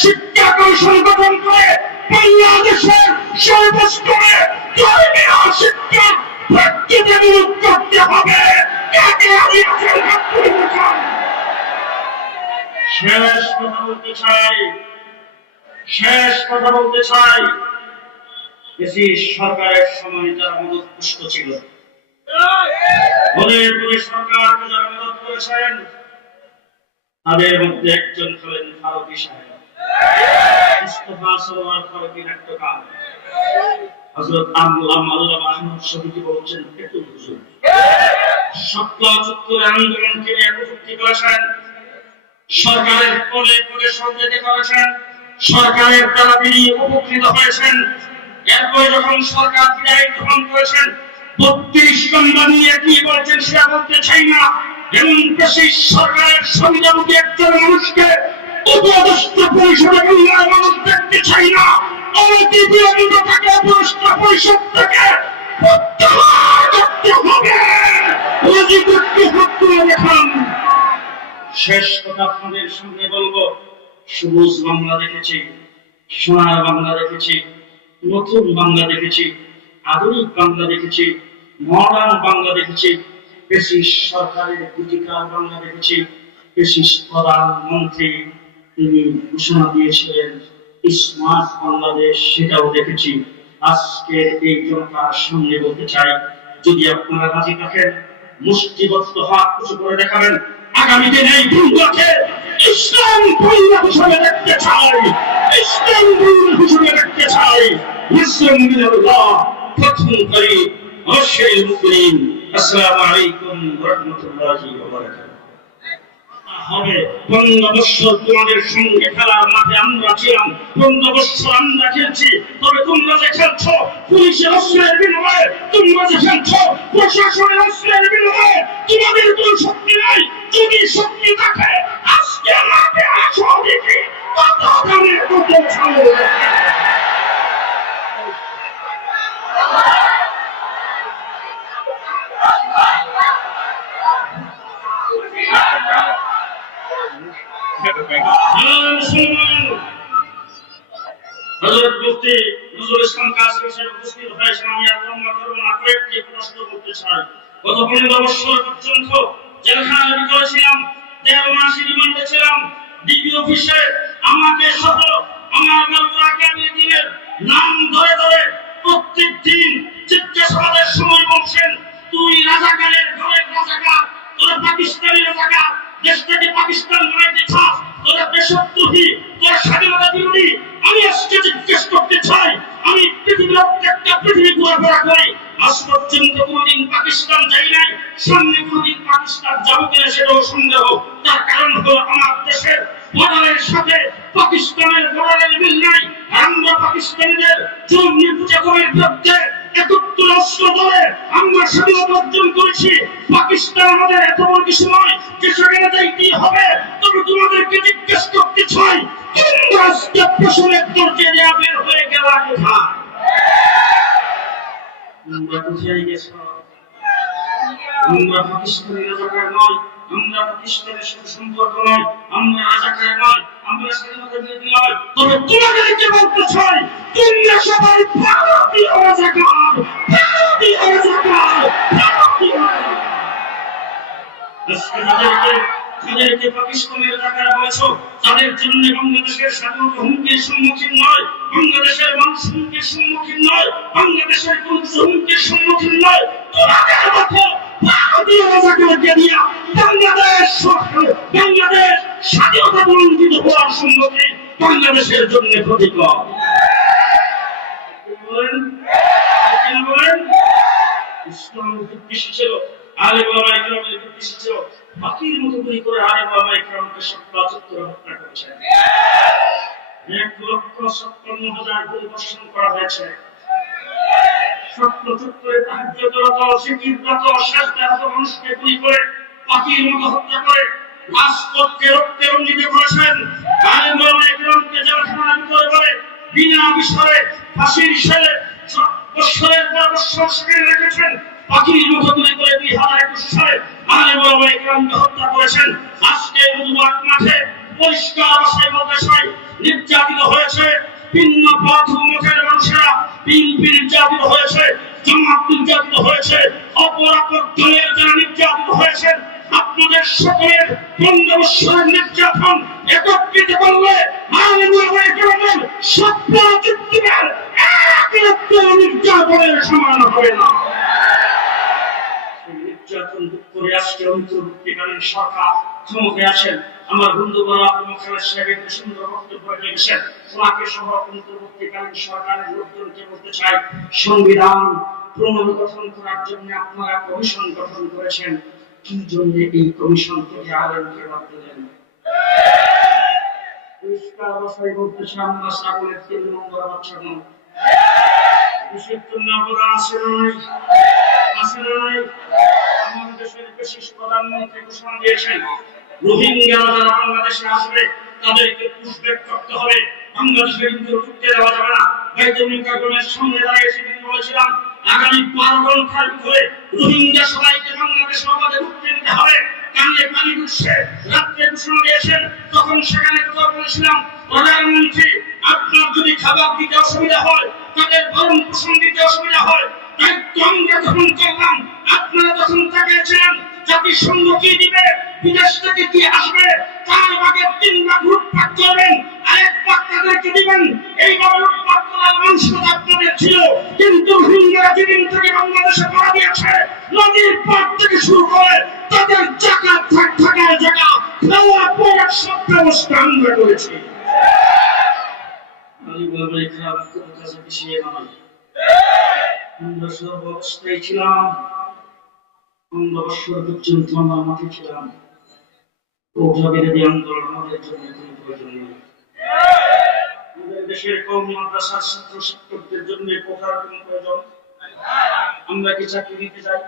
শিক্ষা কৌশল গঠন করে বাংলাদেশের সর্বস্তরে ধর্মীয় শিক্ষা প্রতিযোগিতা করতে হবে। একে আমি শেষ কথা বলতে চাই ব্রিটিশ সরকারের সময় যারা মদত পুষ্ট ছিল, সরকারকে যারা মদত করেছেন, তাদের মধ্যে একজন হলেন ফারুকী সাহেব, মুস্তাফা সরোয়ার ফারুকী নাট্যকার। হযরত আল্লামা আহমদ শফিকি বলছেন একটু হুজুর শাপলা চত্বরে আন্দোলনকে একত্রিত করেছেন, সরকারের কোলে কোলে সহযোগিতা করেছেন, সরকারের দ্বারা তিনি উপকৃত হয়েছেন। এরপরে যখন সরকার বিদায় গ্রহণ করেছেন 32 নম্বর নিয়ে কি বলছেন সেটা বলতে চাই না, এবং ব্রিটিশ সরকারের সংবিধানকে একজন মানুষকে উপদেষ্টা পরিষদে বাংলার মানুষ দেখতে চাই না। অতি বিলম্ব থেকে উপদেষ্টা পরিষদ থেকে প্রত্যাহার করতে হবে। শেষ কথা আপনাদের সামনে বলবো, সবুজ বাংলা দেখেছি, সোনার বাংলা দেখেছি, নতুন বাংলা দেখেছি, আধুনিক বাংলা দেখেছি, মডার্ন বাংলা দেখেছি, ব্রিটিশ সরকারের ডিজিটাল বাংলা দেখেছি। ব্রিটিশ প্রধানমন্ত্রী তিনি ঘোষণা দিয়েছিলেন স্মার্ট বাংলাদেশ, সেটাও দেখেছি। আজকে এই জনতার সামনে বলতে চাই, যদি আপনারা রাজি থাকেন মুষ্টিবদ্ধ হাত উঁচু করে দেখাবেন, আগামী দিনে এই ভূমিকে ইসলাম বাংলা হিসেবে দেখতে চাই, ইসলাম বাংলা হিসেবে দেখতে চাই। মুসলিম মিল্লাহ প্রথম করি অবশ্যই মুসলিম। আসসালামু আলাইকুম ওয়া রাহমাতুল্লাহি ওয়া বারাকাতুহু। হবে 15 বছর তোমাদের সঙ্গে খেলার মাঠে আমরা ছিলাম, 15 বছর আমরা খেলছি, তবে তোমরা যে খেলছো পুলিশের অস্ত্রের বিনিময়ে, তোমরা যে খেলছো প্রশাসনের অস্ত্রের বিনিময়ে, তোমাদের কোনো শক্তি নাই। যদি শক্তি থাকে আজকে মাঠে আসো, দেখি কত দামে কত ছাড়ো। হযরত মুফতি নজরুল ইসলাম কাসেম সাহেব উপস্থিত হয়েছেন। আমি আপনাদের করুন কয়েকটি প্রশ্ন করতে চাই। গত 15 বছর পর্যন্ত জেলখানায় বিতরেছিলাম, 13 মাস রিমান্ডে ছিলাম। ডিবি অফিসে আমাকে সহ আমার দিনের নাম ধরে ধরে প্রত্যেক দিন জিজ্ঞাসাবাদের সময় বলছেন, তুই রাজাকারের ঘরের রাজাকার, তোরা পাকিস্তানি রাজাকার, দেশটাকে পাকিস্তান বানাইতে চাস, তোরা দেশদ্রোহী, তোরা স্বাধীনতা বিরোধী। আমি আজকে জিজ্ঞেস করতে চাই, আমি পৃথিবীর প্রত্যেকটা পৃথিবী ঘোরাফেরা করি, আজ পর্যন্ত কোনোদিন পাকিস্তান যাই নাই, সামনে কোনোদিন পাকিস্তান যাবো কিনা সেটাও সন্দেহ। তার কারণ হলো আমার দেশের বর্ডারের সাথে পাকিস্তানের বর্ডারের মিল নাই। আমরা পাকিস্তানিদের জুলুম নির্যাতনের বিরুদ্ধে 71 অস্ত্র ধরে আমরা স্বাধীনতা অর্জন করেছি। পাকিস্তান আমাদের এত বড় কিছু নয় যে সেখানে যাইতেই হবে। তবে তোমাদেরকে জিজ্ঞেস করতে চাই, তোমরা আজকে প্রশ্নের দরজে দেয়া বের হয়ে গেলা কোথায়? আমরা কোথায় গেছো? আমরা পাকিস্তানি রাজাকার নয়, আমরা পাকিস্তানের সাথে সম্পর্ক নয়, আমরা রাজাকার নয়, আমরা স্বাধীনতা বিরোধী নয়। তবে তোমাদেরকে বলতে চাই, তোমরা সবাই ভারতীয় রাজাকার, ভারতীয় রাজাকার, ভারতীয় রাজাকার। যাদেরকে পাকিস্তানের রাজাকার বলেছো, তাদের জন্য বাংলাদেশের স্বাধীনতা হুমকির সম্মুখীন নয়, বাংলাদেশের মানুষ হুমকির সম্মুখীন নয়, বাংলাদেশের কোন হুমকির সম্মুখীন নয়। তোমাদের মতো ভারতীয় রাজাকারকে দিয়া বাংলাদেশ স্বাধীনতা বঞ্চিত হওয়ার সম্মুখীন, বাংলাদেশের জন্য ক্ষতিকর। বলেন ইসলাম বিদ্বেষী ছিল, আলেম ওলামা ইকরামের বিদ্বেষী ছিল, বাকির মতো করে আলেম ওলামা ইকরামকে শাপলা চত্বরে হত্যা করেছে। 1,56,000 পরিদর্শন করা হয়েছে। শাপলা চত্বরে তাহাজ্জুদরত, জিকিররত, সাজদারত মানুষকে গুলি করে বাকির মতো হত্যা করে রাজপথকে রক্তে রঞ্জিত করেছেন। আলেম ওলামা ইকরামকে জেলখানায় ভিতরে করে বিনা বিচারে ফাঁসির শেলে বৎসরের পর বৎসর সেখানে রেখেছেন। বাকির মতো গুলি করে 2021 সালে আলেম ওলামা ইকরামকে হত্যা করেছেন। আজকে মধুবাগ মাঠে পরিষ্কার ভাষায় বলতে চাই, নির্যাতিত হয়েছে ভিন্ন পথ মতের মানুষেরা, বিএনপি নির্যাতিত হয়েছে, জামাত নির্যাতিত হয়েছে, অপর দলের যারা নির্যাতিত হয়েছেন। আপনাদের সকলের 15 বছরের নির্যাতন একত্রিত করলে নির্যাতনের সমান হবে না। নির্যাতন করে আজকে অন্তর্বর্তীকালীন সরকার ক্ষমতায় আছেন। আমার বন্ধু বলা খালেদ সাহেব একটু সুন্দর বক্তব্য রেখেছেন। ওনাকে সহ অন্তর্বর্তীকালীন সরকারের লোকজনকে বলতে চাই, সংবিধান পুনর্গঠন করার জন্য আপনারা কমিশন গঠন করেছেন, কি জন্য এই কমিশন থেকে আলেমকে বাদ দিলেন? পরিষ্কার অবস্থায় বলতে চাই, আমরা ছাগলের 3 নম্বর বাচ্চা নন। দেশের জন্য অবদান আছে না নাই? আছে না নাই? আমাদের দেশের বিশেষ প্রধানমন্ত্রী ঘোষণা দিয়েছেন, রোহিঙ্গারা যারা বাংলাদেশে আসবে তাদেরকে পুশব্যাক করতে হবে, বাংলাদেশের ভিতরে ঢুকতে দেওয়া যাবে না। বাইতুল মুকাররমের সামনে দাঁড়িয়ে সেদিন বলেছিলাম, আগামী 12 ঘন্টার ভিতরে রোহিঙ্গা সবাইকে বাংলাদেশে আমাদের ঢুকতে দিতে হবে। কানে পানি ঢুকছে, রাত্রে ঘোষণা দিয়েছেন, তখন সেখানে কথা বলেছিলাম, প্রধানমন্ত্রী আপনার যদি খাবার দিতে অসুবিধা হয়, তাদের ভরণ পোষণ দিতে অসুবিধা হয়, দায়িত্ব আমরা গ্রহণ করলাম। আপনারা তখন তাকিয়েছিলেন জাতিসংঘ কি দিবে, বিদেশ থেকে কি আসবে, 4 ভাগের 3 ভাগ লুটপাট করবেন, আরেক ভাগ তাদেরকে দিবেন। এইভাবে লুটপাট করার মানসিকতা আপনাদের ছিল। কিন্তু রোহিঙ্গারা যেদিন থেকে বাংলাদেশে পা দিয়েছে, নদীর পার থেকে শুরু করে তাদের জায়গা থাকার জায়গা খাওয়া পড়ার সব ব্যবস্থা আমরা করেছি। আমরা সব অবস্থায় ছিলাম, 15 বছর পর্যন্ত আমরা মাঠে ছিলাম। ওঠা বিরোধী আন্দোলন আমাদের জন্য কোনো প্রয়োজন নেই। আমাদের দেশের কওমি মাদ্রাসার ছাত্র শিক্ষকদের জন্য কোঠার কোনো প্রয়োজন? আমরা কি চাকরি নিতে যাই?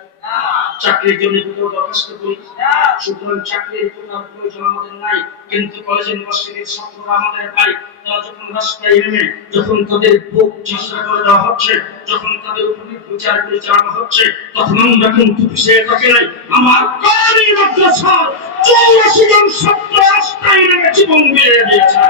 চাকরির জন্য কোথাও দরখাস্ত করি? সুতরাং চাকরির কোথাও প্রয়োজন আমাদের নাই। কিন্তু কলেজ ইউনিভার্সিটির ছাত্ররা আমাদের ভাই, তারা যখন রাস্তায় নেমে, যখন তাদের বুক ঝাঁসা করে দেওয়া হচ্ছে, যখন তাদের উপর বিচার করে চালানো হচ্ছে, তখন আমরা কিন্তু পিছিয়ে থাকি নাই। আমার কওমি মাদ্রাসার 84 জন ছাত্র রাস্তায় নেমে জীবন দিয়ে দিয়েছে।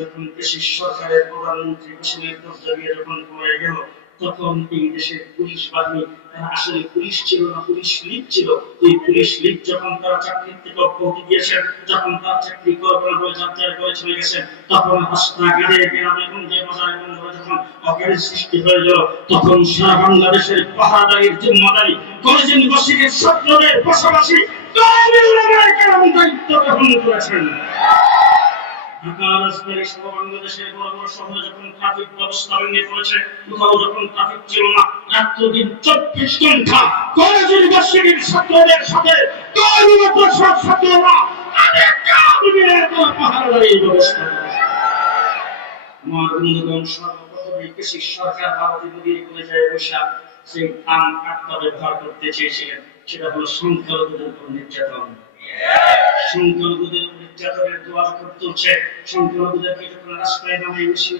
যখন দেশের সরকারের প্রধানমন্ত্রী মিছিলের দরজা দিয়ে যখন পড়ে গেল, তখন এই দেশের পুলিশ বাহিনী তারা আসলে পুলিশ ছিল না, পুলিশ লীগ ছিল। এই পুলিশ লীগ যখন তারা চাকরির থেকে অব্যাহতি দিয়েছেন, যখন তার চাকরি করবেন বলে যাত্রা করে চলে গেছেন, তখন রাস্তাঘাটে গ্রামে গঞ্জে বাজারে গঞ্জে যখন অকারের সৃষ্টি হয়ে গেল, তখন সারা বাংলাদেশের পাহাড়াদারির জিম্মাদারি কলেজ ইউনিভার্সিটির ছাত্রদের পাশাপাশি কওমি উলামায়ে কেরাম দায়িত্ব গ্রহণ করেছেন। ঢাকা রাজধানী সহ বাংলাদেশের বড় বড় শহরে যখন ট্রাফিক ব্যবস্থা ভেঙে পড়েছে, কোথাও যখন ট্রাফিক ছিল না, রাত্র দিন 24 ঘন্টা কলেজ ইউনিভার্সিটির ছাত্রদের সাথে কওমি মাদ্রাসার ছাত্ররা তাদের কাঁধ মিলিয়ে তারা পাহারাদারির ব্যবস্থা করেছে। আমার বন্ধুগণ, সর্বপ্রথমে কৃষি সরকার ভারতীয় নদীর করে যায় বৈশা সেই ধান কাটতে ব্যবহার করতে চেয়েছিলেন, সেটা হলো সংখ্যালঘুদের উপর নির্যাতন। সংখ্যালঘুদের নির্যাতনের দোয়া যখন চলছে, সংখ্যালঘুদেরকে যখন রাস্তায় নামে মিছিল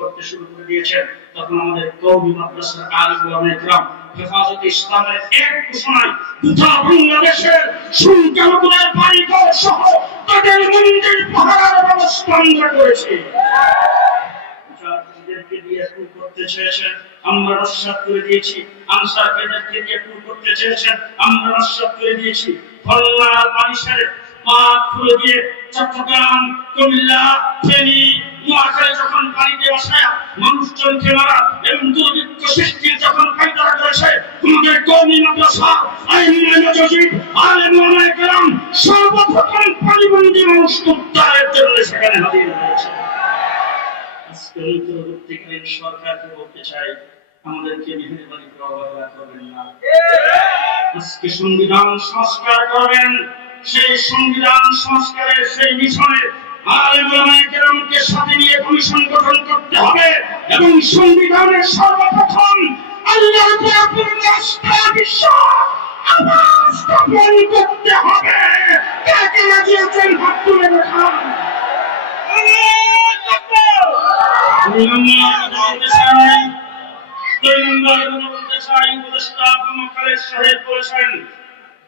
করতে শুরু করে দিয়েছেন, তখন আমাদের কওমি মাদ্রাসার আলিম ওলামায়ে কেরাম হেফাজতে ইসলামের এক ঘোষণায় গোটা বাংলাদেশের সংখ্যালঘুদের বাড়িঘর সহ তাদের মন্দির পাহারার ব্যবস্থা আমরা করেছি। করতে চেয়েছেন, আমরা নস্যাৎ করে দিয়েছি। আনসারদেরকে দিয়ে পুরো করতে চেয়েছেন, আমরা নস্যাৎ করে দিয়েছি। খুলনা মানুষের পাক খুলে দিয়ে চট্টগ্রাম, কুমিল্লা, ফেনী, নোয়াখালী যখন পানিতে ভাসায় মানুষজনকে মারা এবং দুর্ভিক্ষ সৃষ্টির যখন পায়তারা করেছে, তোমাদের কওমি মাদ্রাসা আলেম ওলামায়ে কেরাম সর্বপ্রথম পানিবন্দী মানুষকে উদ্ধারের জন্য সেখানে হাজির হয়েছে। আজকে অন্তর্বর্তীকালীন সরকারকে বলতে চাই, আমাদেরকে মেহেরবানি করে অবহেলা করবেন না। আজকে সংবিধান সংস্কার করবেন, সেই সংবিধান সংস্কারের সেই মিশনে আলেম ওলামায়ে কেরামকে সাথে নিয়ে কমিশন গঠন করতে হবে এবং সংবিধানের সর্বপ্রথম আল্লাহর উপর পূর্ণ আস্থা বিশ্বাস স্থাপন করতে হবে। কে কে রাজি আছেন হাত তুলে দেখান।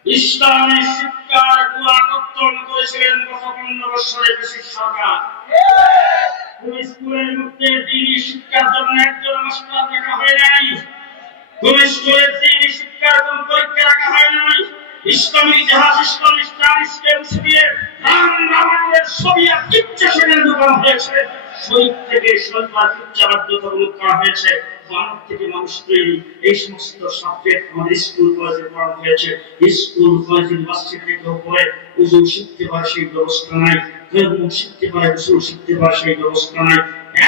ইসলামী শিক্ষা শিক্ষার গোড়া কর্তন করেছিলেন গত 15 বছরে ব্রিটিশ সরকার। কোন স্কুলের মধ্যে দ্বীনি শিক্ষার জন্য একজন মাস্টার রাখা হয় নাই, কোন স্কুলের দ্বীনি শিক্ষার কোন পরীক্ষা রাখা হয় নাই। ইসলামী ইতিহাস, ইসলামী স্টাডিজ কেন্দ্র দিয়ে রামায়ণের ছবি আর কিচ্ছা সেখানে ঢোকানো হয়েছে। শহীদ থেকে সরকার কিচ্ছা বাধ্যতামূলক করা হয়েছে। মানব থেকে মানুষ তৈরি, এই সমস্ত সাবজেক্ট আমাদের স্কুল কলেজে পড়ানো হয়েছে। স্কুল কলেজ ইউনিভার্সিটি থেকে পড়ে উজু শিখতে পারে সেই ব্যবস্থা নাই, ধর্ম শিখতে পারে, গোসল শিখতে পারে সেই ব্যবস্থা নাই।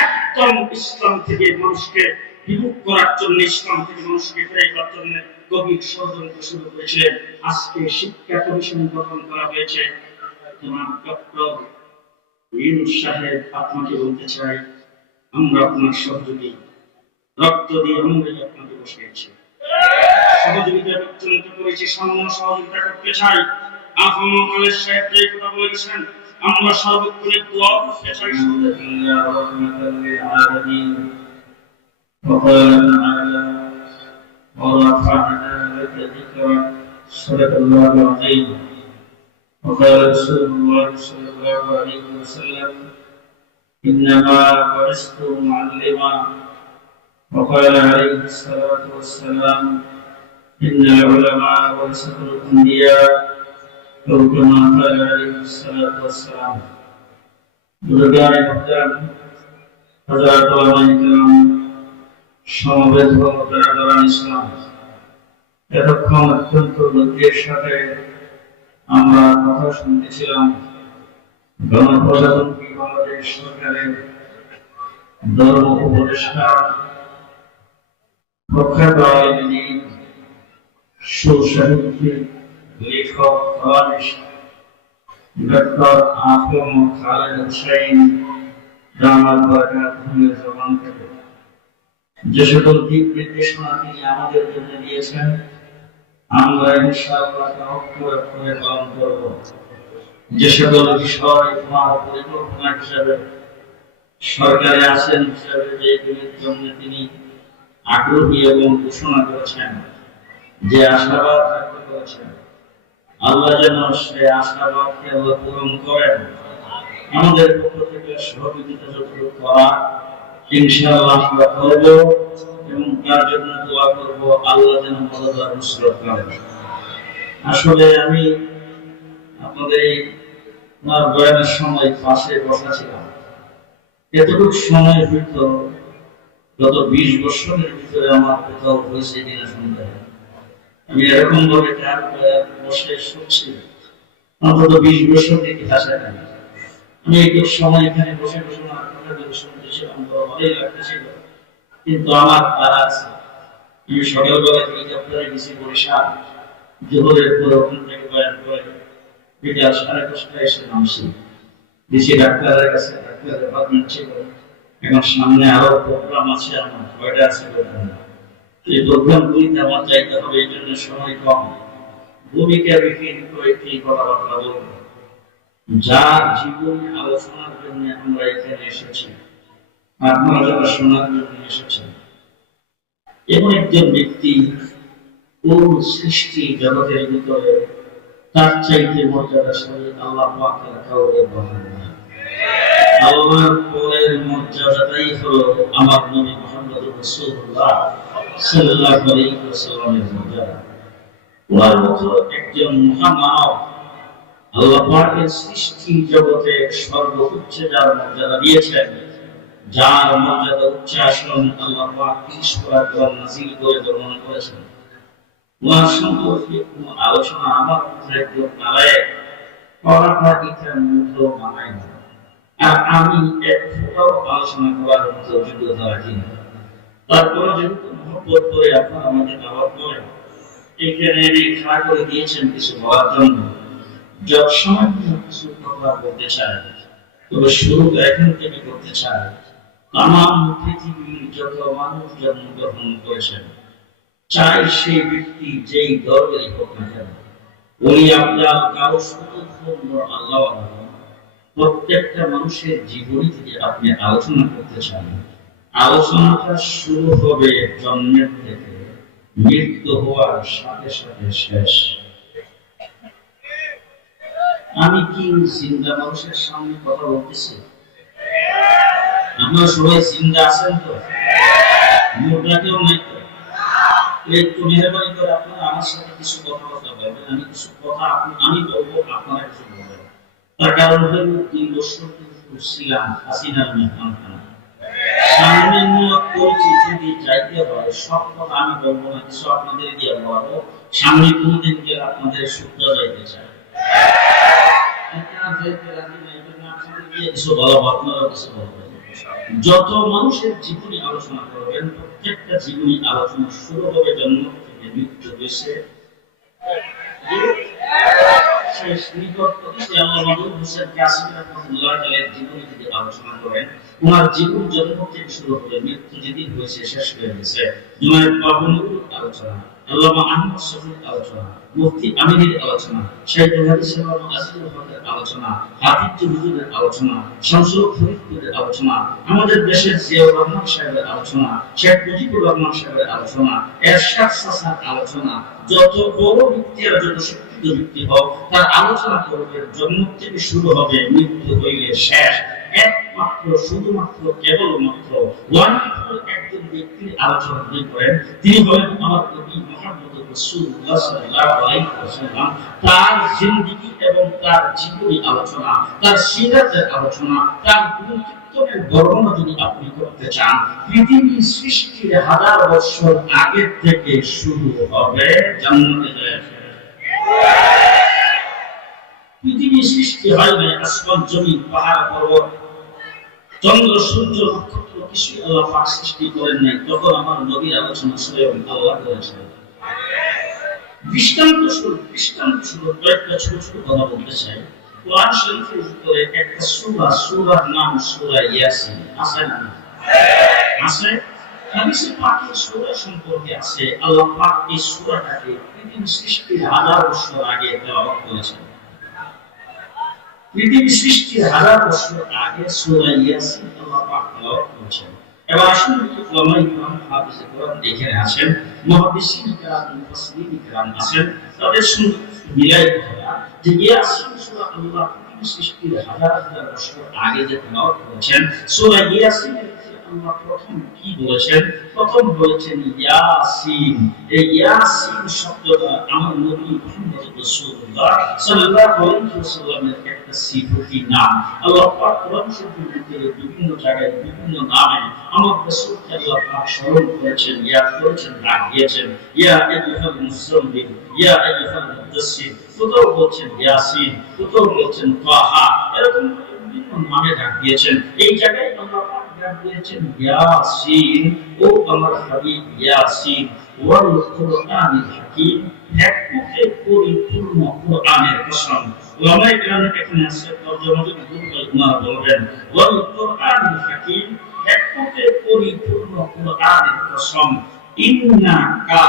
একদম ইসলাম থেকে মানুষকে বিমুখ করার জন্য, ইসলাম থেকে মানুষকে ফিরে করার জন্য গভীর ষড়যন্ত্র শুরু করেছিলেন। আজকে শিক্ষা কমিশন গঠন করা হয়েছে। তোমার ডক্টর ইউনূস সাহেব, আপনাকে বলতে চাই, আমরা আপনার সহযোগী, রক্ত দিয়ে আমরাই আপনাকে বসিয়েছি, সহযোগিতা পর্যন্ত করেছি, সামান্য সহযোগিতা করতে চাই। আফম কলেজ সাহেব যে কথা বলেছেন, আমরা সর্বক্ষণিক দোয়া করতে চাই। ورفعنا لك ذكرك صدق الله العظيم وقال رسول الله صلى الله عليه وسلم إنما بعثت معلما وقال عليه الصلاة والسلام إن العلماء ورثة الأنبياء أو كما قال عليه الصلاة والسلام بزرگان محترم حضرات علماء کرام সমবেত আদরান ইসলাম, এতক্ষণ অত্যন্ত ধৈর্যের সাথে আমরা কথা শুনতেছিলাম গণপ্রজাতন্ত্রী বাংলাদেশ সরকারের ধর্ম উপদেষ্টা প্রখ্যাত আইনজীবী, সুসাহিত্যিক, লেখক, ডক্টর আফম খালেদ হোসেন দামাত বরকাতুহুর জবান থেকে যে সকল দিক নির্দেশনা তিনি আমাদের জন্য দিয়েছেন, আমরা ইনশাআল্লাহ তা অক্ষরে অক্ষরে পালন করব। যে সকল বিষয় তোমার পরিকল্পনা হিসাবে সরকারে আছেন, হিসাবে যেগুলির জন্য তিনি আগ্রহী এবং ঘোষণা করেছেন, যে আশাবাদ ব্যক্ত করেছেন, আল্লাহ যেন সে আশাবাদকে আল্লাহ পূরণ করেন। আমাদের পক্ষ থেকে সহযোগিতা যতটুকু করা ইনশাআল্লাহ আমরা করব এবং তার জন্য দোয়া করব, আল্লাহ যেন মদদ নুসরত করেন। আসলে আমি আপনাদের এই বয়ানের সময় পাশে বসা ছিলাম। এতটুকু সময় হয়তো গত 20 বছরের ভিতরে আমার কোথাও হয়েছে কিনা সন্দেহ। আমি এরকম ভাবে বসে শুনছি অন্তত 20 বছর থেকে আসা নাই। আমি একটু সময় এখানে বসে বসে আমার কথাগুলো শুনতেছিলাম, ভালোই লাগতেছিল, কিন্তু আমার তারা আছে। আমি সকালবেলা হেলিকপ্টারে গেছি বরিশাল, জোহরের পর ওখান থেকে বয়ান করে বিকাল 5:30টায় এসে নামছি। দিছি ডাক্তারের কাছে, ডাক্তারের অ্যাপয়েন্টমেন্ট ছিল। এখন সামনে আরো প্রোগ্রাম আছে, আমার কয়টা আছে এই প্রোগ্রামগুলিতে আমার যাইতে হবে, এই জন্য সময় কম। ভূমিকা বিহীন কয়েকটি কথাবার্তা বলব। যার জীবন আলোচনার জন্য আমরা এখানে এসেছি, আপনারা যারা শোনার জন্য এসেছেন, এমন একজন ব্যক্তি কোন সৃষ্টি জগতের ভিতরে তার চাইতে মর্যাদাশালী আল্লাহ পাকের কাউকে বলেন না। আল্লাহর পরের মর্যাদাটাই হলো আমার নবী মুহাম্মদ রাসূলুল্লাহ সাল্লাল্লাহু আলাইহি ওয়াসাল্লামের মর্যাদা। ওনার মতো একজন মহামানব আল্লাহ পাকের সৃষ্টি জগতে সর্বোচ্চ যার মর্যাদা দিয়েছেন, যার মর্যাদা উচ্চ আসন আল্লাহ পাক 30 পারা কোরআন নাযিল করে বর্ণনা করেছেন। ওনার সম্পর্কে কোনো আলোচনা আমার একটু নালায় পড়াটা এটা মুদ্র মানায় না, আর আমি এক ফোটাও আলোচনা করার মতো যোগ্যতা রাখি না। তারপরে যেহেতু মহব্বত করে আপনারা আমাকে দাওয়াত করেন, এখানে খাড়া করে দিয়েছেন কিছু বলার জন্য, যত সময় কিছু কথা বলতে চাই, তবে শুরুটা এখন থেকে করতে চাই। তামাম পৃথিবীর যত মানুষ জন্মগ্রহণ করেছেন, চাই সেই ব্যক্তি যেই দলেরই হোক না কেন, উনি আপনার কারো সুন্দর আল্লাহ, প্রত্যেকটা মানুষের জীবনী থেকে আপনি আলোচনা করতে চান, আলোচনাটা শুরু হবে জন্মের থেকে, মৃত্যু হওয়ার সাথে সাথে শেষ। আমি কি জিন্দা মানুষের সামনে কথা বলতেছি? আপনারা সবাই জিন্দা আছেন তো? মুর্দা কেউ নাই তো? একটু মেহরবানি করে আপনারা আমার সাথে কিছু কথাবার্তা বলবেন, আমি কিছু কথা আমি বলবো, আপনারা কিছু বলবেন। তার কারণ হলো 3 বছর ছিলাম হাসিনার মেহমানখানা। সামনে নিয়োগ করছি, যদি যাইতে হয় সব কথা আমি বলবো না, কিছু আপনাদের দিয়ে বলবো। সামনে কোনদিন গেলে আপনাদের শুদ্ধ যাইতে চাই, যত মানুষের জীবনী আলোচনা করবেন, প্রত্যেকটা জীবনী আলোচনা শুরু হবে জন্ম থেকে মৃত্যু দেশে শেষ নিকটবর্তী আল্লাহ মাহমুদ হোসেন কাসিম রাহমাতুল্লাহ আলাইহির জীবনী থেকে আলোচনা করেন। ওনার জীবন জন্ম থেকে শুরু করে মৃত্যু যেদিন হয়েছে শেষ হয়ে গেছে। জুনায়েদ বাবুনির আলোচনা, আল্লামা আহমদ শফির আলোচনা, মুফতি আমিনের আলোচনা, শাইখুল হাদিস আল্লামা আজিজুল হকের আলোচনা, হাফিজ হুজুরের আলোচনা, শামসুল ফরিদপুরের আলোচনা, আমাদের দেশের জিয়াউর রহমান সাহেবের আলোচনা, শেখ মুজিবুর রহমান সাহেবের আলোচনা, এরশাদ চাচার আলোচনা। যত বড় ব্যক্তি আর যত শিক্ষিত ব্যক্তি হোক, তার আলোচনা করবে জন্ম থেকে শুরু হবে মৃত্যু হইলে শেষ। একমাত্র শুধুমাত্র কেবলমাত্র একজন ব্যক্তির আলোচনা তিনি করেন, তিনি হলেন আমার নবী মুহাম্মদ রাসূলুল্লাহ সাল্লাল্লাহু আলাইহি ওয়াসাল্লাম। তার জিন্দেগি এবং তার জীবনী আলোচনা, তার সিরাতের আলোচনা, তার গুণকীর্তনের বর্ণনা যদি আপনি করতে চান, পৃথিবী সৃষ্টির 1000 বছর আগে থেকে শুরু হবে জান্নাতে যায়। পৃথিবী সৃষ্টি হয় না, আসমান জমিন পাহাড় পর্বত চন্দ্র সূর্য নক্ষত্র কিছু আল্লাহ পাক সৃষ্টি করেন নাই, তখন আমার নবীর আলোচনা স্বয়ং আল্লাহ করেছেন। দৃষ্টান্ত স্বরূপ কয়েকটা ছোট ছোট কথা বলতে চাই। কোরআন শরীফের ভিতরে একটা সূরার নাম সূরা ইয়াসিন আছে না? আছে। হাদিসে পাকে সূরা সম্পর্কে আছে, আল্লাহ পাক এই সূরাটাকে পৃথিবী সৃষ্টির 1000 বছর আগে তেলাওয়াত করেছেন। পৃথিবী সৃষ্টির 1000 বছর আগে সূরা ইয়াসিন আল্লাহ পাক তেলাওয়াত করেছেন। এবার আসুন উলামা ইকরাম হাফেজে কোরআন এখানে আছেন, মুহাদ্দিসিন কিরাম মুফাসসিরিন কিরাম আছেন, তাদের সঙ্গে মিলাই কথা যে ইয়াসিন সূরা আল্লাহ পৃথিবী সৃষ্টির 1000 বছর আগে যে তেলাওয়াত করেছেন, সূরা ইয়াসিনের আল্লাহ প্রথম কি বলেছেন? প্রথম বলেছেন ইয়াসিন। এই ইয়াসিন শব্দটা আমার নবী মুহাম্মদ রাসূলুল্লাহ সাল্লাল্লাহু আলাইহি ওয়াসাল্লামের একটা সিফতি নাম। আল্লাহ পাক কোরআন শরীফের ভিতরে বিভিন্ন জায়গায় বিভিন্ন নামে আমার রাসূলকে আল্লাহ পাক স্মরণ করেছেন, ইয়াদ করেছেন, ডাক দিয়েছেন। ইয়া আইয়ুহাল মুযাম্মিল, ইয়া আইয়ুহাল মুদাসসির, কোথাও বলছেন ইয়াসিন, কোথাও বলছেন তাহা, এরকম বিভিন্ন নামে ডাক দিয়েছেন। এই জায়গায় আল্লাহ পাক ডাক দিয়েছেন ইয়াসিন, ও আমার হাবিব ইয়াসিন, ওয়াল কুরআনিল হাকীম, একটুকে পরিপূর্ণ কোরআনের কসম। ওলামায়ে কেরাম এখানে আছে, তরজমা যদি ভুল হয় ওনারা বলবেন, ওয়াল কুরআনিল হাকীম, একটুকে পরিপূর্ণ কোরআনের কসম। ইন্নাকা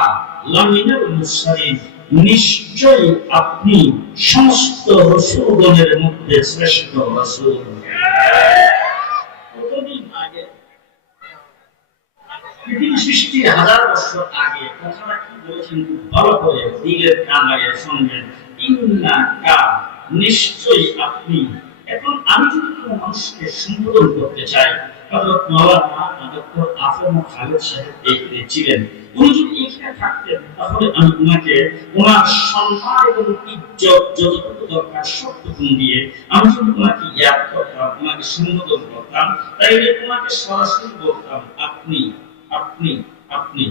লামিনাল মুরসালিন, নিশ্চয়ই আপনি সমস্ত রাসূলগণের মধ্যে শ্রেষ্ঠ রাসূল। কতদিন আগে? পৃথিবী সৃষ্টির 1000 বছর আগে। কথাটা কি বলেছেন খুব ভালো করে দিলের কান লাগিয়ে শুনবেন। ইন্নাকা, নিশ্চয়ই আপনি। এখন আমি যদি কোনো মানুষকে সম্বোধন করতে চাই, হযরত মাওলানা ডক্টর আফম খালেদ সাহেব এখানে ছিলেন, উনি যদি এখানে থাকতেন তাহলে আমি ওনাকে ওনার সম্মান এবং ইজ্জত যতটুকু দরকার সবটুকু দিয়ে আমি যদি ওনাকে ইয়াদ করতাম, ওনাকে সম্বোধন করতাম, তাইলে ওনাকে সরাসরি বলতাম আপনি আপনি আপনি।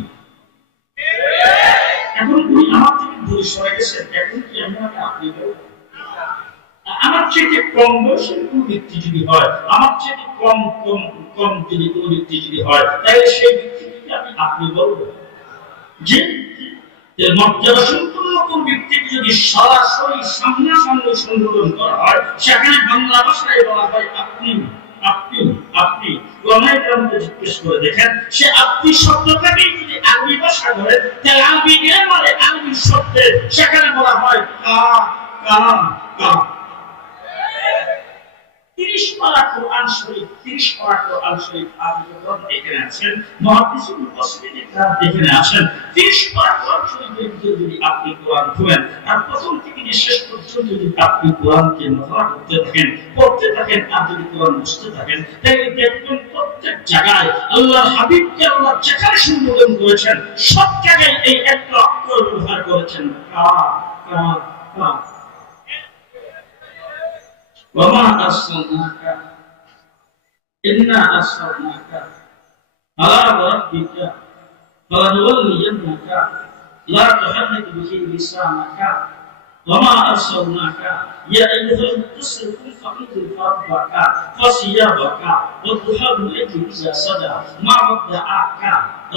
এখন উনি আমার থেকে দূরে সরে গেছেন, এখন কি আমি ওনাকে আপনি বলবো? আমার চেয়ে কম বয়সের কোন ব্যক্তি যদি হয়, আমার চেয়ে কম কম কম যদি কোন ব্যক্তি যদি হয়, তাহলে সেই ব্যক্তিকে আমি আপনি বলবো? যে মর্যাদা সম্পন্ন কোন ব্যক্তিকে যদি সরাসরি সামনাসামনি সম্বোধন করা হয়, সেখানে বাংলা ভাষায় বলা হয় আপনি আপনি আপনি। ওলামায়ে কেরামকে জিজ্ঞেস করে দেখেন, সে আপনি শব্দটাকে যদি আরবি ভাষা ধরে, তাহলে আরবি গ্রামারে আরবি শব্দে সেখানে বলা হয় কা কা কা। 30 পারা কোরআন শরীফ, 30 পারা কোরআন শরীফ আপনি যখন এখানে আছেন, মুহাদ্দিসুল মুফাসসিরিন ইকরাম এখানে আছেন, 30 পারা কোরআন শরীফের ভিতরে যদি আপনি কোরআন খুলেন আর প্রথম থেকে শেষ পর্যন্ত যদি আপনি কোরআনকে মুতালা করতে থাকেন, পড়তে থাকেন, আর যদি কোরআন বুঝতে থাকেন, তাহলে দেখবেন প্রত্যেক জায়গায় আল্লাহর হাবিবকে আল্লাহ যেখানে সম্বোধন করেছেন সব জায়গায় এই একটা অক্ষর ব্যবহার করেছেন, কা কা কা। وما أرسلناك إنا أرسلناك على ربك فلنولينك لا تحرك به لسانك وما أرسلناك يا أيها المدثر قم فأنذر ربك وثيابك والضحى والليل إذا سجى ما ودعك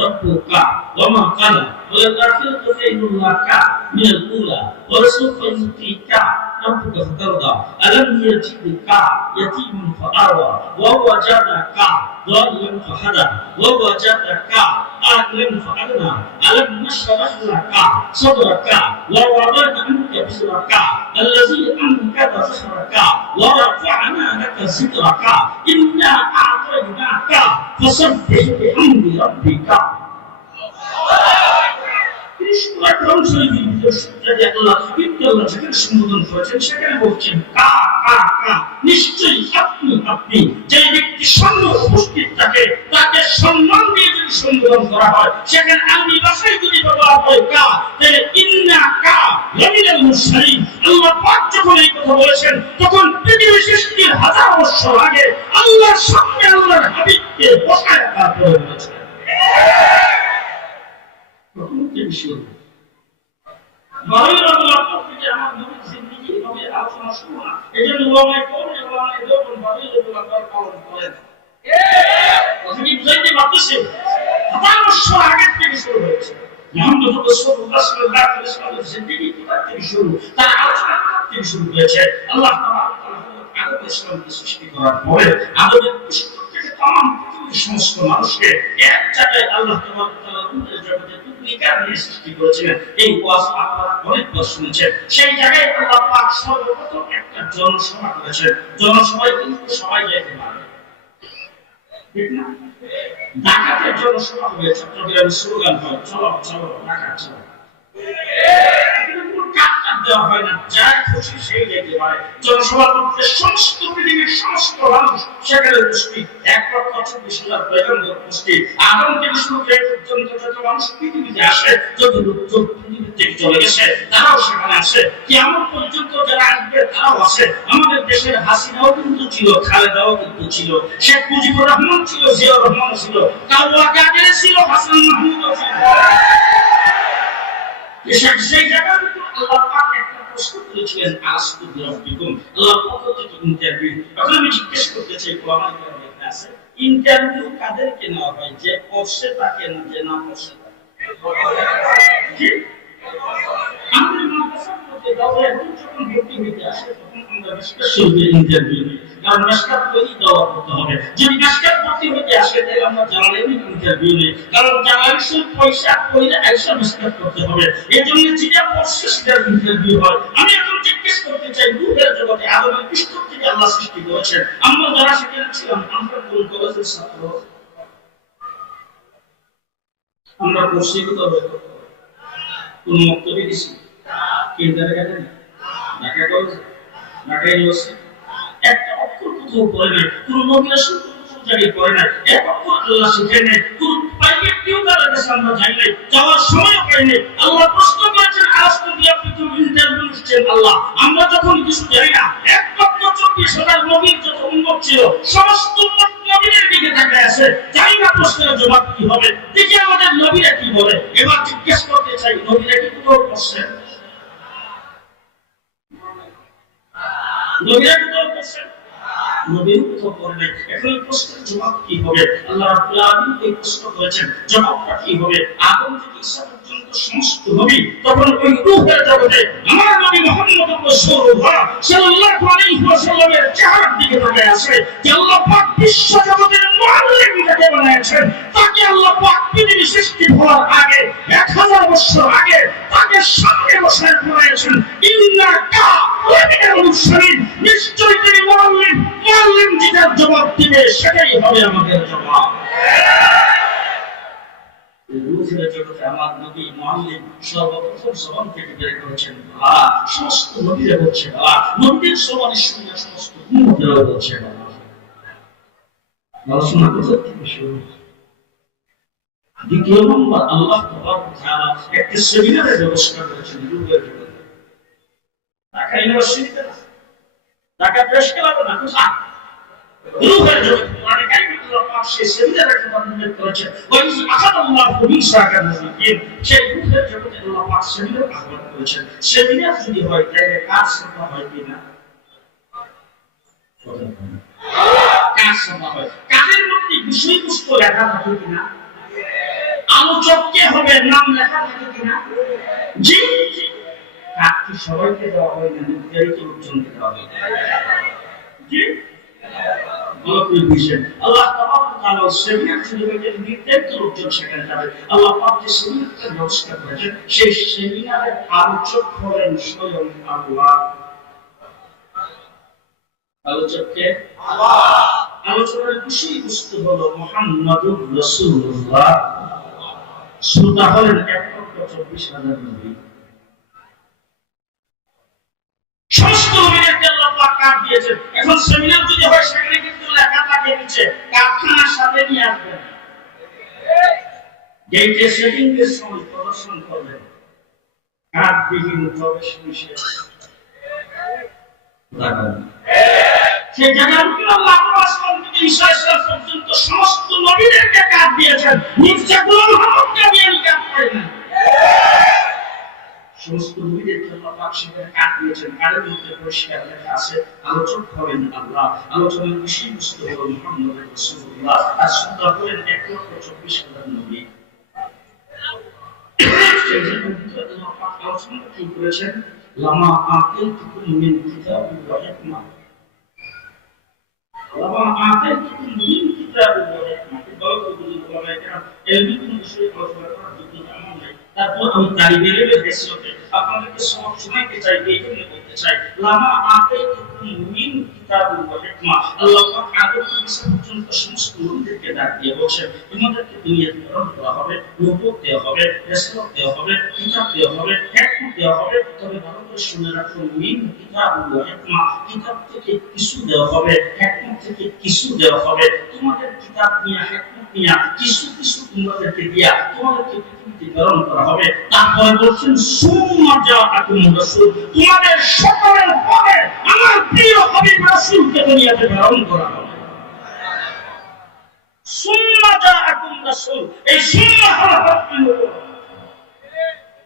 ربك وما قلى وللآخرة خير لك من الأولى ولسوف يعطيك ربك فترضى ألم يجدك يتيما فآوى ووجدك ضالا فهدى ووجدك عاقلا فأغنى ألم نشرح لك صدرك ووضعنا عنك وزرك الذي أنقض ظهرك ورفعنا لك ذكرك إنا أعطيناك فسبح بحمد ربك। নিশ্চয়ই আপনি আপনি যে ব্যক্তি সামনে উপস্থিত থাকে তাকে সম্মান দিয়ে যদি সম্বোধন করা হয়, সেখানে আরবি ভাষায় যদি ব্যবহার হয় কা, তাহলে ইন্না কা লামিনাল মুরসালিন। আল্লাহ পাক যখন এই কথা বলেছেন তখন পৃথিবী সৃষ্টির হাজার বছর আগে আল্লাহর সামনে আল্লাহর হাবিবকে বসায় রাখার পরে বলেছেন। আলোচনা শুরু না, এই জন্য ওলামায়ে কওমে ওলামায়ে দেওবন্দ পালন করেন। কথা কি বুঝাইতে পারতেছি? হাজার বছর আগে থেকে শুরু হয়েছে। মুহাম্মদ রাসূলুল্লাহ সাল্লাল্লাহু আলাইহি ওয়াসাল্লামের জিন্দেগি কোথা থেকে শুরু, তার আলোচনা কোথা থেকে শুরু হয়েছে? আল্লাহ তাআলা আদম ইসলামকে সৃষ্টি করার পরে আদমের পুষ্প থেকে तमाम পৃথিবীর সমস্ত মানুষকে এক জায়গায় আল্লাহ তাআলা রূহের জগতে টুকরিকার নিয়ে সৃষ্টি করেছিলেন। এই ওয়াজ আপনারা অনেকবার শুনেছেন। সেই জায়গায় আল্লাহ পাক সর্বপ্রথম একটা জনসভা করেছেন। জনসভায় কিন্তু সবাই যেতে পারে, ঠিক না? ঢাকাতে জনসভা হবে, চট্টগ্রামে স্লোগান হয়, চলো চলো ঢাকা চলো। দেওয়া হয় না, যা খুশি সেই যেতে পারে। জনসভা করতে সমস্ত পৃথিবীর সমস্ত মানুষ সেখানে উপস্থিত। 1,24,000 পয়গম্বর উপস্থিত। আদম থেকে শুরু করে পর্যন্ত যত মানুষ পৃথিবীতে আসে, যত লোক পৃথিবী থেকে চলে গেছে তারাও সেখানে আসে। কিয়ামত পর্যন্ত যারা আসবে তারাও আসে। আমাদের দেশের হাসিনাও কিন্তু ছিল, খালেদাও কিন্তু ছিল, শেখ মুজিবুর রহমান ছিল, জিয়াউর রহমান ছিল, তার আগে ছিল হাসান মাহমুদও ছিল। সেই জায়গায় আল্লাহ পাক একটা প্রশ্ন করেছিলেন, আলাস্তু বিরাব্বিকুম। আল্লাহ পক্ষ থেকে ইন্টারভিউ। এখন আমি জিজ্ঞেস করতে চাই, কোরআনে কেমন লেখা আছে ইন্টারভিউ কাদেরকে নেওয়া হয়? যে পড়ছে তাকে না, যে না পড়ছে তাকে? আমাদের মাদ্রাসার মধ্যে দাওয়া এখন যখন ভর্তি হইতে আসে তখন আমরা স্পেশাল ইন্টারভিউ নিই, কারণ মাস্টার তৈরি দাওয়া করতে হবে। যদি মাস্টার ভর্তি হইতে আসে তাহলে আমরা জানালেই ইন্টারভিউ নিই, কারণ জানালেই পয়সা কইলে আইসা মাস্টার করতে হবে। এই জন্য যেটা পড়ছে সেটার ইন্টারভিউ হয়। আমি এখন জিজ্ঞেস করতে চাই, রূহের জগতে আদমের পৃষ্ঠ থেকে আল্লাহ সৃষ্টি করেছেন, আমরা যারা সেখানে ছিলাম আমরা কোন কলেজের ছাত্র? আমরা পড়ছি কোথাও কোন মক্তবে গেছি? Kindergarten, Dhaka college, Dhaka university, একটা অক্ষর কোথাও পড়ে নাই, কোন নবী রাসূল কোন জায়গায় পড়ে নাই, এক অক্ষর আল্লাহ শিখায় নাই, কোন প্রাইভেট টিউটরের কাছে আমরা যাই নাই, যাওয়ার সময় পাই নাই। আল্লাহ প্রশ্ন করেছেন, আলাস্তু বিরাব্বিকুম, ইন্টারভিউ নিচ্ছেন আল্লাহ। আমরা যখন কিছু জানি না, 1,24,000 নবীর যত উম্মত ছিল সমস্ত উম্মত নবীর দিকে তাকায় আছে, জানি না প্রশ্নের জবাব কি হবে, দেখি আমাদের নবীরা কি বলে। এবার জিজ্ঞেস করতে চাই, নবীরা কি কোথাও পড়ছেন? নবীরা কোথাও পড়ছেন? নবী কোথাও পড়ে নাই। এখন এই প্রশ্নের জবাব কি হবে? আল্লাহ রাব্বুল আলামিন এই প্রশ্ন করেছেন, জবাবটা কি হবে? আদম থেকে ঈসা পর্যন্ত সমস্ত নবী তখন ওই রূহের জগতে আমার নবী মুহাম্মদ রাসূলুল্লাহ সাল্লাল্লাহু আলাইহি ওয়াসাল্লামের চেহারার দিকে তাকিয়ে আছে। যে আল্লাহ পাক বিশ্ব জগতের মুআল্লিম যাকে বানিয়েছেন, তাকে আল্লাহ পাক পৃথিবী সৃষ্টি হওয়ার আগে 1000 বছর আগে তাকে সামনে বসায় বানিয়েছেন। ইন্নাকা নবীর অনুসারী নিশ্চয়ই তিনি মুআল্লিম, মুআল্লিম যেটার জবাব দিবে সেটাই হবে আমাদের জবাব। রূহের জগতে আমার নবী মুআল্লিম সর্বপ্রথম জবান থেকে বের করেছেন আল্লাহ, সমস্ত নবীরা বলছেন আল্লাহ, নবীর জবানের সঙ্গে সমস্ত উম্মতেরা বলছেন আল্লাহ। আলোচনা কোথা থেকে শুরু? দ্বিতীয় নম্বর, আল্লাহ তাবারক ওয়া তাআলা একটা সেমিনারের ব্যবস্থা করেছেন রূহের জগতে। ঢাকা ইউনিভার্সিটিতে না, ঢাকা প্রেস ক্লাবে না, কোথায়? রূহের জগতে মানে কারিমুল্লাহ পাক সেই সেমিনারের কথা উল্লেখ করেছেন। ওয়াইজ আখাদাল্লাহু মিসাকান নাবিয়্যিন, সেই রূহের জগতে আল্লাহ পাক সেমিনার আহ্বান করেছেন। সেমিনার যদি হয় তাহলে কাজ সভা হয় কিনা? কাজ সভা হয়। কাজের মধ্যে বিষয়বস্তু লেখা থাকে কিনা? আলোচককে হবে নাম লেখা থাকে কিনা? জি। কাজ কি সবাইকে দেওয়া হয় না, নির্ধারিত লোকজনকে দেওয়া হয়? জি। আল্লাহ তাবারক ওয়া তাআলা সেমিনার শুরু হয়ে গেলে নির্ধারিত লোকজন সেখানে যাবে। আল্লাহ পাক যে সেমিনারের ব্যবস্থা করেছেন, সেই সেমিনারের আলোচক হলেন স্বয়ং আল্লাহ। আলোচককে আল্লাহ। আলোচনার বিষয়বস্তু হলো মুহাম্মাদুর রাসূলুল্লাহ। শ্রোতা হলেন 1,24,000 নবী। সমস্ত নবীদেরকে আল্লাহ পাক কার্ড দিয়েছেন। এখন সেমিনার যদি হয় সেখানে কিন্তু লেখা থাকে নিচে, কার্ডখানার সাথে নিয়ে আসবেন। গেটে সেটিং এর সময় প্রদর্শন করবেন কার্ডবিহীন প্রবেশ নিষেধ। সেই জায়গার উপর আল্লাহ আসমান থেকে ঈসা আলাইহিস পর্যন্ত সমস্ত নবীদেরকে কার্ড দিয়েছেন। মির্জা গোলাম আহমদকে দিয়ে কার্ড করেন না। সমস্ত নবীদেরকে আল্লাহ পাক সেখানে কার্ড দিয়েছেন। কার্ডের মধ্যে পরিষ্কার লেখা আছে আলোচক হবেন আল্লাহ। আলোচনার বিষয়বস্তু হলো মুহাম্মদ রাসূলুল্লাহ। আর শ্রোতা হলেন 1,24,000 নবী। সেই জন্য আল্লাহ পাক আলোচনা কি করেছেন? লামা আতাইতুকুম মিন কিতাবিন ওয়া হিকমা, লামা আতাইতুকুম মিন কিতাবিন ওয়া হিকমা। বলগুলো বলা এটা এলবি কোন বিষয়ে আলোচনা করার যোগ্যতা আমার নাই। তারপর আমি তালিবের হেসিয়তে আপনাদেরকে সব শোনাতে চাই, এই জন্য বলতে চাই লামা আতাইতুকুম মিন কিতাবিন ওয়া হিকমা। আল্লাহ পাক আদম থেকে ঈসা পর্যন্ত সমস্ত নবীদেরকে ডাক দিয়ে বলেছেন তোমাদেরকে দুনিয়াতে প্রেরণ করা হবে, নবুয়ত দেওয়া হবে, রাসূলত দেওয়া হবে, কিতাব দেওয়া হবে, হিকমত দেওয়া হবে। তবে ভালো করে শুনে রাখুন, মিন কিতাবিন ওয়া হিকমা, কিতাব থেকে কিছু দেওয়া হবে, হিকমত থেকে কিছু দেওয়া হবে। তোমাদের কিতাব নিয়ে হিকমত নিয়ে কিছু কিছু তোমাদেরকে দিয়া তোমাদেরকে পৃথিবীতে প্রেরণ করা হবে। তারপরে বলছেন সুম্মা জাআকুম রাসূল, তোমাদের সকলের পরে আমার প্রিয় হাবিব রাসূলকে দুনিয়াতে প্রেরণ করা হবে। সুম্মা জাআকুম রাসূল, এই সুম্মা হলো হকগুলো,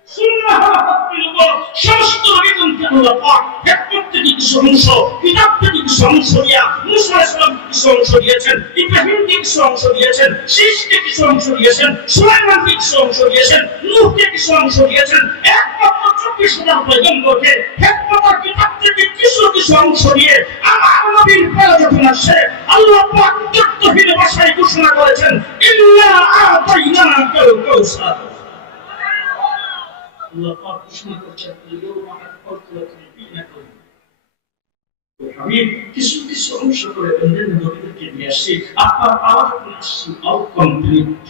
সুম্মা হলো হকগুলো। সমস্ত নবীগণকে আল্লাহ পাক হিকমত থেকে কিছু অংশ, কিতাব থেকে কিছু অংশ দিয়া মুসা আলাইহিস সালামকে কিছু অংশ দিয়েছেন, ইব্রাহিমকে কিছু অংশ দিয়েছেন, শীষকে কিছু অংশ দিয়েছেন, সুলাইমানকে কিছু অংশ দিয়েছেন, নূহকে কিছু অংশ দিয়েছেন। একমাত্র 24,000 পয়গম্বরকে হিকমত আর কিতাব থেকে কিছু কিছু অংশ দিয়ে আমার নবীর পরে যখন আসে আল্লাহ পাক তত্ত্বহীন ভাষায় ঘোষণা করেছেন ইন্না আতাইনাকাল কাউসার। আল্লাহ পাক ঘোষণা করেছেন ইয়াউমা আকমালতু লাকুম দীনাকুম। আমি কিছু কিছু অংশ করে অন্যান্য নবীদেরকে নিয়ে আসছি, আপনার পাওয়া যখন আসছি অল কমপ্লিট।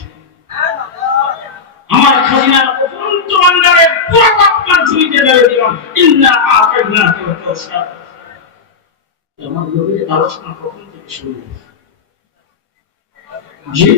আমার খাজিনার অফুরন্ত ভান্ডারে পুরো আপনার ঝুলিতে ঢেলে দিলাম ইন্না আতাইনাকাল কাউসার। আমার নবীর আলোচনা কখন থেকে শুরু? জি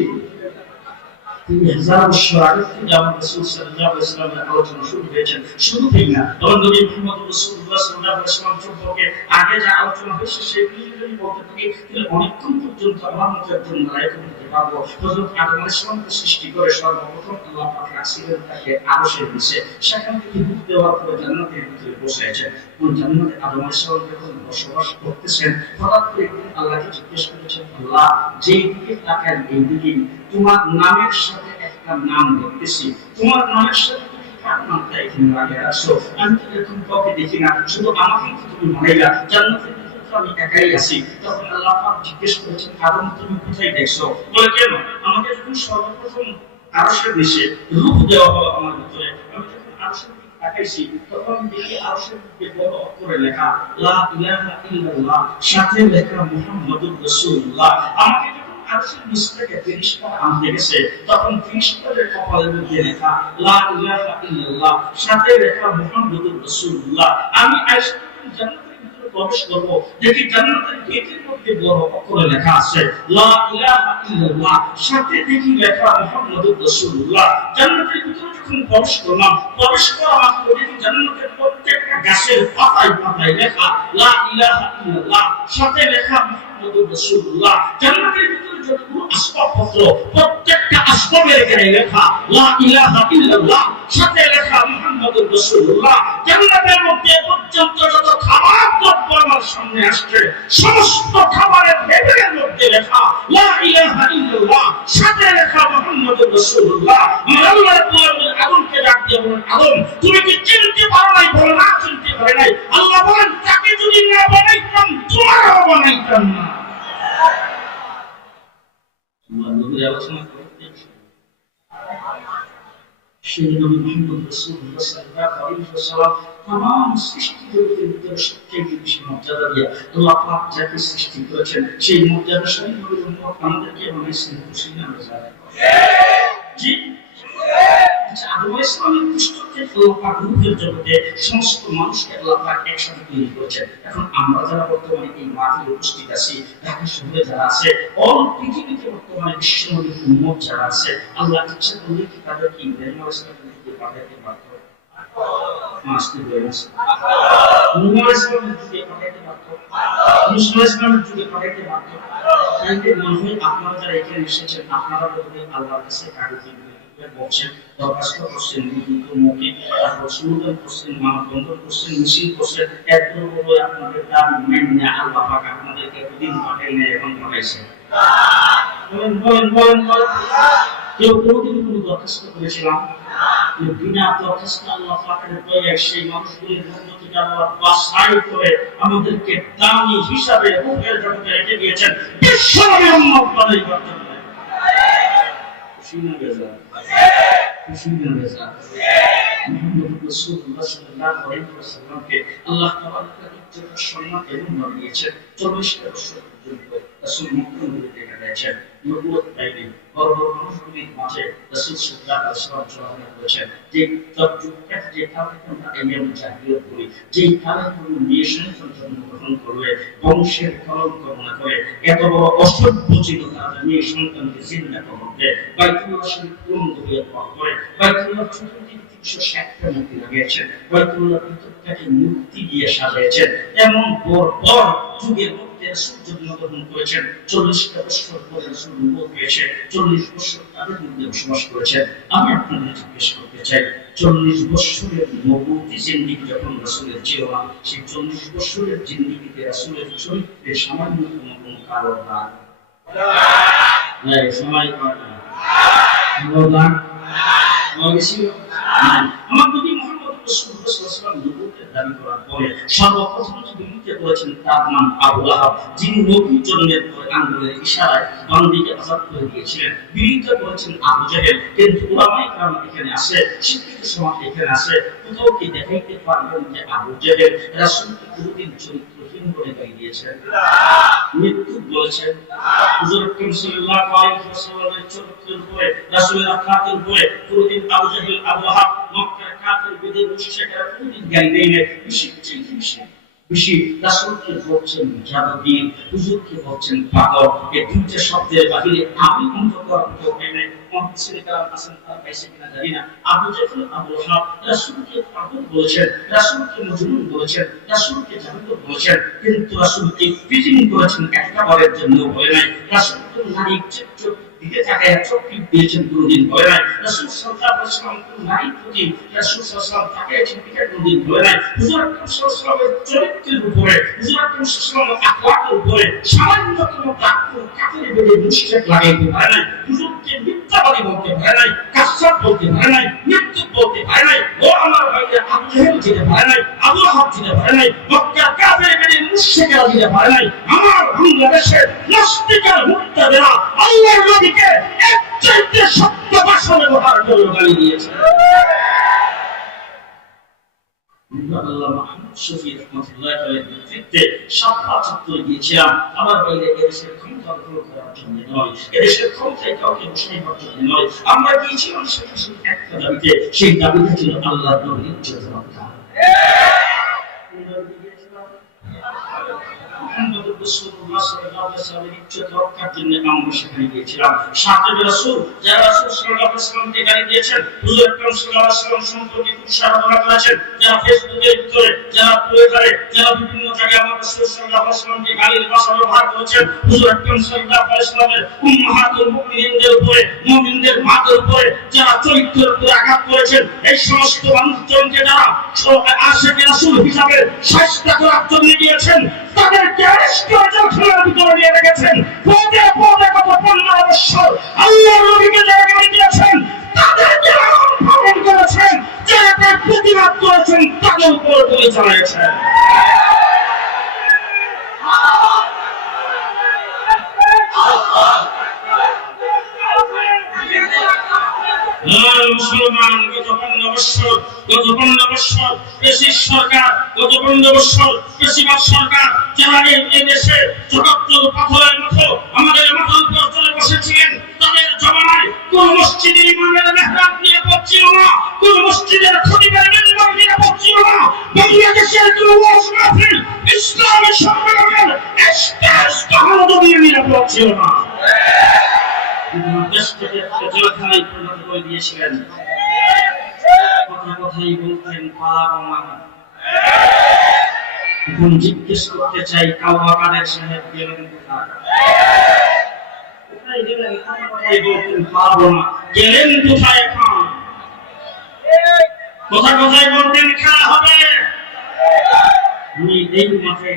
3000 বছর আগে থেকে আমার রাসূল সাল্লাল্লাহু আলাইহি ওয়াসাল্লামের আলোচনা শুরু হয়েছে। শুরু থেকে না, আমার নবী মুহাম্মদ রাসূলুল্লাহ সাল্লাল্লাহু আলাইহি ওয়াসাল্লাম সম্পর্কে আগে যা আলোচনা হয়েছে সেগুলো যদি বলতে থাকি তাহলে অনেকক্ষণ পর্যন্ত আমার মতো একজন নায়ক হতে পারবো। হযরত আদম আলাইহিস সালামকে সৃষ্টি করে সর্বপ্রথম আল্লাহ পাক রাখছিলেন তাকে আরশের নিচে, সেখান থেকে রূহ দেওয়ার পরে জান্নাতের ভিতরে বসিয়েছেন। কোন জান্নাতে আদম আলাইহিস সালাম যখন বসবাস করতেছেন হঠাৎ করে আল্লাহকে জিজ্ঞেস করেছেন, আল্লাহ যেই দিকে তাকান এই দিকে তোমার নামের সাথে একটা নাম দেখতেছি, তোমার নামের সাথে তুমি কার নামটা এখানে লাগিয়ে রাখছো? আমি তো এরকম কাউকে দেখি না, শুধু আমাকেই তো তুমি বানাইলা, জান্নাতের ভিতরে তো আমি একাই আছি। তখন আল্লাহ পাক জিজ্ঞেস করেছেন, আদম তুমি কোথায় দেখছো? বলে কেন? আমাকে যখন সর্বপ্রথম আরশের নিচে রূহ দেওয়া হলো আমার ভিতরে, আমি যখন আরশের তাকাইছি, তখন দেখি আরশের মধ্যে বড় অক্ষরে লেখা লা ইলাহা ইল্লাল্লাহ, সাথে লেখা মুহাম্মাদুর রাসূলুল্লাহ। আমাকে যখন আরশের নিচ থেকে ফেরেশতা আনতে গেছে, তখন ফেরেশতাদের কপালের মধ্যে লেখা লা ইলাহা ইল্লাল্লাহ, সাথে লেখা মুহাম্মাদুর রাসূলুল্লাহ। আমি আয়েশা জান্নাতের ভিতরে প্রবেশ করব, দেখি জান্নাতের গেটের মধ্যে বড় অক্ষরে লেখা আছে লা ইলাহা ইল্লাল্লাহ, সাথে দেখি লেখা মুহাম্মাদুর রাসূলুল্লাহ। জান্নাতের ভিতরে যখন প্রবেশ করলাম, প্রবেশ করা মাত্র দেখি জান্নাতের প্রত্যেকটা গাছের পাতায় পাতায় লেখা লা ইলাহা ইল্লাল্লাহ, সাথে লেখা মুহাম্মাদুর রাসূলুল্লাহ। জান্নাতের ভিতরে যতগুলো আসবাবপত্র, প্রত্যেকটা আসবাবের গায়ে লেখা লা ইলাহা ইল্লাল্লাহ, সাথে লেখা মুহাম্মাদুর রাসূলুল্লাহ। জান্নাতের মধ্যে পর্যন্ত যত খাবার দ্রব্য আমার সামনে আসছে, সমস্ত খাবারের টেবিলের মধ্যে লেখা লা ইলাহা ইল্লাল্লাহ, সাথে লেখা মুহাম্মাদুর রাসূলুল্লাহ। আল্লাহ রাব্বুল আলামিন আদমকে ডাক দিয়ে বলেন, আদম তুমি কি চিনতে পারো নাই? বলো না, চিনতে পারে নাই। আল্লাহ বলেন, তাকে যদি না বানাইতাম তোমারও বানাইতাম না। তোমার নবীর আলোচনা করতে সেই নবী মুহাম্মদ রাসূলুল্লাহ সাল্লাল্লাহু আলাইহি ওয়াসাল্লাম तमाम সৃষ্টি জগতের ভিতরে সবচেয়ে বেশি মর্যাদা দিয়ে আল্লাহ পাক যাকে সৃষ্টি করেছেন, সেই মর্যাদা সহিত নবী মুহাম্মদ আমাদেরকে বানিয়েছেন। খুশি না বেজার? জি, আদম আলাইহিস সালামের পুষ্টকে আল্লাহ পাক রূহের জগতে সমস্ত মানুষকে আল্লাহ পাক একসাথে তৈরি করেছেন। এখন আমরা যারা বর্তমানে এই মাঠে উপস্থিত আছি, ঢাকা শহরে যারা আছে, অল পৃথিবীতে বর্তমানে বিশ্ব নবীর উম্মত যারা আছে, আল্লাহ ইচ্ছা করলে কি তাদেরকে ইব্রাহিম আলাইহিস সালামের দিকে পাঠাতে পারত? আসতে বলেছে নূহ আলাইহিস সালামের দিকে পাঠাতে পারত, মুসা আলাইহিস সালামের দিকে পাঠাতে পারত। তাইতে মনে হয় আপনারা যারা এখানে এসেছেন, আপনারা বলতে আল্লাহর কাছে কাগজে বলছেন, দরখাস্ত করছেন, লিখিত মৌখিক, তারপর স্লোগান করছেন, মানববন্ধন করছেন, মিছিল করছেন। এগুলো হলো আপনাদের দাবি মেনে আল্লাহ পাক আপনাদেরকে এতদিন পাঠাই নেই, এখন পাঠাইছেন। বলেন বলেন বলেন বলেন, কেউ কোনোদিন কোনো দরখাস্ত করেছিলাম? বিনা দরখাস্ত আল্লাহ পাকের দয়ায় সেই মানুষগুলির মধ্য থেকে আল্লাহ বাছাই করে আমাদেরকে দামি হিসাবে রূহের জগতে রেখে দিয়েছেন বিশ্বনবীর উম্মত বানাইবার জন্য। খুশি না বেজার? খুশি না বেজার? মুহাম্মদ রাসূলুল্লাহ সাল্লাল্লাহু আলাইহি ওয়াসাল্লামকে আল্লাহ তাআলা ইজ্জত সম্মান এবং দিয়েছেন। 40 বছর পর্যন্ত রাসূল মক্কা নগরীতে কাটিয়েছেন। নবুয়ত পাইনি বড় বড় মানুষগুলির মাঝে রাসূল সাল্লাল্লাহু আলাইহি ওয়াসাল্লাম চলাফেরা করেছেন। যে যুগটা যে কালে আমরা এমন জাহিলিয়ত করি, যে কালে কোনো মেয়ে সন্তান জন্মগ্রহণ করলে বংশের কলঙ্ক মনে করে এত বড় অসভ্য ছিল তারা মেয়ে সন্তানকে জিন্দা করতে বাইতুল্লাহ শরীফ পূর্ণ হয়ে করে বাইতুল্লাহ চতুর্দিকে 360টা মূর্তি লাগিয়েছেন, বাইতুল্লাহ ভিতরটাকে মূর্তি দিয়ে সাজিয়েছেন। এমন বড় যুগের মধ্যে রাসূল জন্মগ্রহণ করেছেন। 40টা বছর পরে রাসূল নবুয়ত পেয়েছে, 40 বছর তাদের মধ্যে বসবাস করেছেন। আমি আপনাদের জিজ্ঞেস করতে চাই, 40 বছরের নবুয়তি জিন্দেগি যখন রাসূলের ছিল না, সেই 40 বছরের জিন্দেগিতে রাসূলের চরিত্রে সামান্য কোনো কারণ নাই, সময় আমার নবী মুহাম্মদ রাসূলুল্লাহ সাল্লাল্লাহু আলাইহি ওয়াসাল্লাম নবুয়তের দাবি করার পরে সর্বপ্রথম যে বিরোধিতা করেছেন তার নাম আবু লাহাব, যিনি নবী জন্মের পরে আঙ্গুলের ইশারায় বান্দিকে আযাদ করে দিয়েছিলেন। বিরোধিতা করেছেন আবু জাহেল। কিন্তু উলামায়ে কেরাম এখানে আছে, শিক্ষিত সমাজ এখানে আছে, কোথাও কি দেখাইতে পারবেন যে আবু জাহেল রাসূলকে কোনদিন চরিত্রহীন বলে গালি দিয়েছেন, মৃত্যু বলেছেন? হুজুর আকরাম সাল্লাল্লাহু আলাইহি ওয়াসাল্লামের চরিত্রের উপরে, রাসূলের আখলাকের উপরে কোনদিন আবু জাহেল, আবু লাহাব, মক্কার কাফির বিদের মুশরিকরা কোনদিন গালি দেয় না। বেশি রাসূলকে বলছেন জাদুবিদ, হুজুরকে বলছেন পাগল। এই দুইটা শব্দের বাহিরে আমি অন্তত কেউ নেই। মুফাসসিরে কালাম আছেন, তার কাছে কিনা জানি না। আবু জাহেল, আবু লাহাব রাসূলকে পাগল বলেছেন, রাসূলকে মজনুন বলেছেন, রাসূলকে জাদুকর বলেছেন, কিন্তু রাসূলকে ফিটিং করেছেন একবারের জন্য বলে নাই। রাসূলকে নারী চিত্র দিকে তাকায় চোখ দিয়েছেন কোনদিন বলে নাই। রাসূল সাল্লাল্লাহু আলাইহি ওয়াসাল্লাম নারীর প্রতি রাসূল সাল্লাল্লাহু আলাইহি ওয়াসাল্লাম তাকিয়েছেন দিকে কোনদিন বলে নাই। হুজুর আকরাম সাল্লাল্লাহু আলাইহি ওয়াসাল্লামের চরিত্রের উপরে, হুজুর আকরাম সাল্লাল্লাহু আলাইহি ওয়াসাল্লামের আখলাকের উপরে সামান্যতম দাগ কাফির বেদে মুশরিক লাগাইতে পারে নাই। হুজুরকে মিথ্যাবাদী বলতে পারে নাই, কাফের বলতে পারে নাই, মৃত্যু বলতে পারে নাই। ও আমার ভাইরা, আবু জাহেল যেতে পারে নাই, আবু লাহাব যেতে পারে নাই, মক্কার কাফির বেদে মুশরিকরা যেতে পারে নাই। আমার বাংলাদেশের নাস্তিকের মুক্তাদেরা আল্লাহর নবীকে এক চাইতে সত্য ভাষা ব্যবহার করে গালি দিয়েছে। আল্লাহ মাহমুদ শফি রহমতুল্লাহ আলাইহির নেতৃত্বে সাতটা চত্বরে গিয়েছিলাম। আমার বাইরে এদেশের ক্ষমতা দখল করার জন্য নয়, এদেশের ক্ষমতায় কাউকে বসাইবার জন্য নয়। আমরা গিয়েছিলাম সেটা শুধু একটা দাবিতে, সেই দাবিটা ছিল আল্লাহর নবীর ইজ্জত রক্ষা। রাসূলুল্লাহ সাল্লাল্লাহু আলাইহি ওয়াসাল্লামের ইজ্জত রক্ষার জন্য আমরা সেখানে গিয়েছিলাম। সাহাবায়ে রাসূল যারা রাসূল সাল্লাল্লাহু আলাইহি ওয়াসাল্লামকে গালি দিয়েছেন, হুজুর আকরাম সাল্লাল্লাহু আলাইহি ওয়াসাল্লাম সম্পর্কে খুব সমালোচনা করেছেন, যারা ফেসবুকের ভিতরে, যারা টুইটারে, যারা বিভিন্ন জায়গায় আমাদের রাসূল সাল্লাল্লাহু আলাইহি ওয়াসাল্লামকে গালির ভাষা ব্যবহার করেছেন, হুজুর আকরাম সাল্লাল্লাহু আলাইহি ওয়াসাল্লামের উম্মাহাতুল মুমিনিনদের উপরে, মুমিনদের মাদের উপরে যারা চরিত্রের উপরে আঘাত করেছেন, এই সমস্ত মানুষজনকে যারা আশিকে রাসূল হিসাবে শায়েস্তা করার জন্য গিয়েছেন, তাদেরকে অ্যারেস্ট করে জেলখানার ভিতরে নিয়ে রেখেছেন। পদে পদে গত 15 বছর আল্লাহর নবীকে যারা গালি দিয়েছেন, তাদেরকে অপমান করেছেন, যারা তার প্রতিবাদ করেছেন তাদের উপর গুলি চালিয়েছেন। মুসলমান গত 15 বছর দেশের সরকার, গত 15 বছর বেশিরভাগ সরকার যারা এই দেশে জগৎজল পাথরের মতো আমাদের মাথার উপর চলে বসেছিলেন, তাদের জমানায় কোন মসজিদের ইমামের মেহরাব নিরাপদ ছিল না, কোন মসজিদের খতিবের মিম্বার নিরাপদ ছিল না। বাংলাদেশের কোন ওয়াজ মাহফিল, ইসলামী সম্মেলনের স্টেজ কখনো নিরাপদ ছিল না। দেশটাকে জেলখানায় পরিণত করে দিয়েছিলেন। কথাই বলতেন পালাবো না। এখন জিজ্ঞেস করতে চাই, কাওয়া কাদের সাহেব গেলেন কোথায়? কোথায় গেলেন? কথাই বলতেন পালাবো না, গেলেন কোথায় এখন? কথাই বলতেন খেলা হবে। আমি এই মাঠে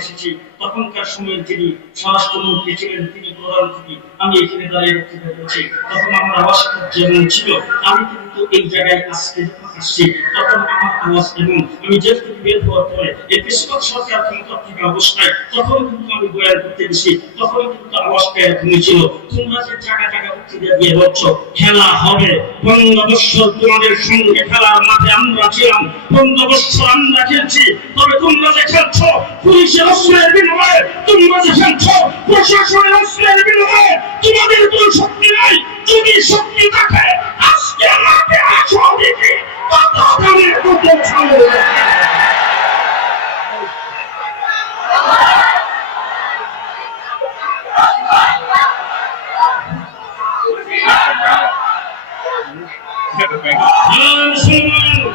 এসেছি তখনকার সময় যিনি স্বরাষ্ট্রমন্ত্রী ছিলেন, তিনি প্রধান অতিথি, আমি এখানে দাঁড়িয়ে বক্তব্য করছি। তখন আমার আওয়াজ যেমন ছিল, আমি কিন্তু এই জায়গায় আজকে আসছি, তখন আমার আওয়াজ এবং আমি জেল থেকে বের হওয়ার পরে এই পেশাগত সরকার ক্ষমতা থাকা অবস্থায় তখন কিন্তু আমি বয়ান করতে গেছি, তখন কিন্তু আওয়াজটা এরকমই ছিল। তোমরা যে জায়গা বক্তৃতা দিয়ে বলছো খেলা হবে, 15 বছর তোমাদের সঙ্গে খেলার মাঠে আমরা ছিলাম, 15 বছর আমরা খেলছি, তবে তোমরা যে খেলছো পুলিশের অস্ত্রের বিনিময়ে, তোমরা যে খেলছো প্রশাসনের অস্ত্রের বিনিময়ে, তোমাদের কোনো শক্তি নাই।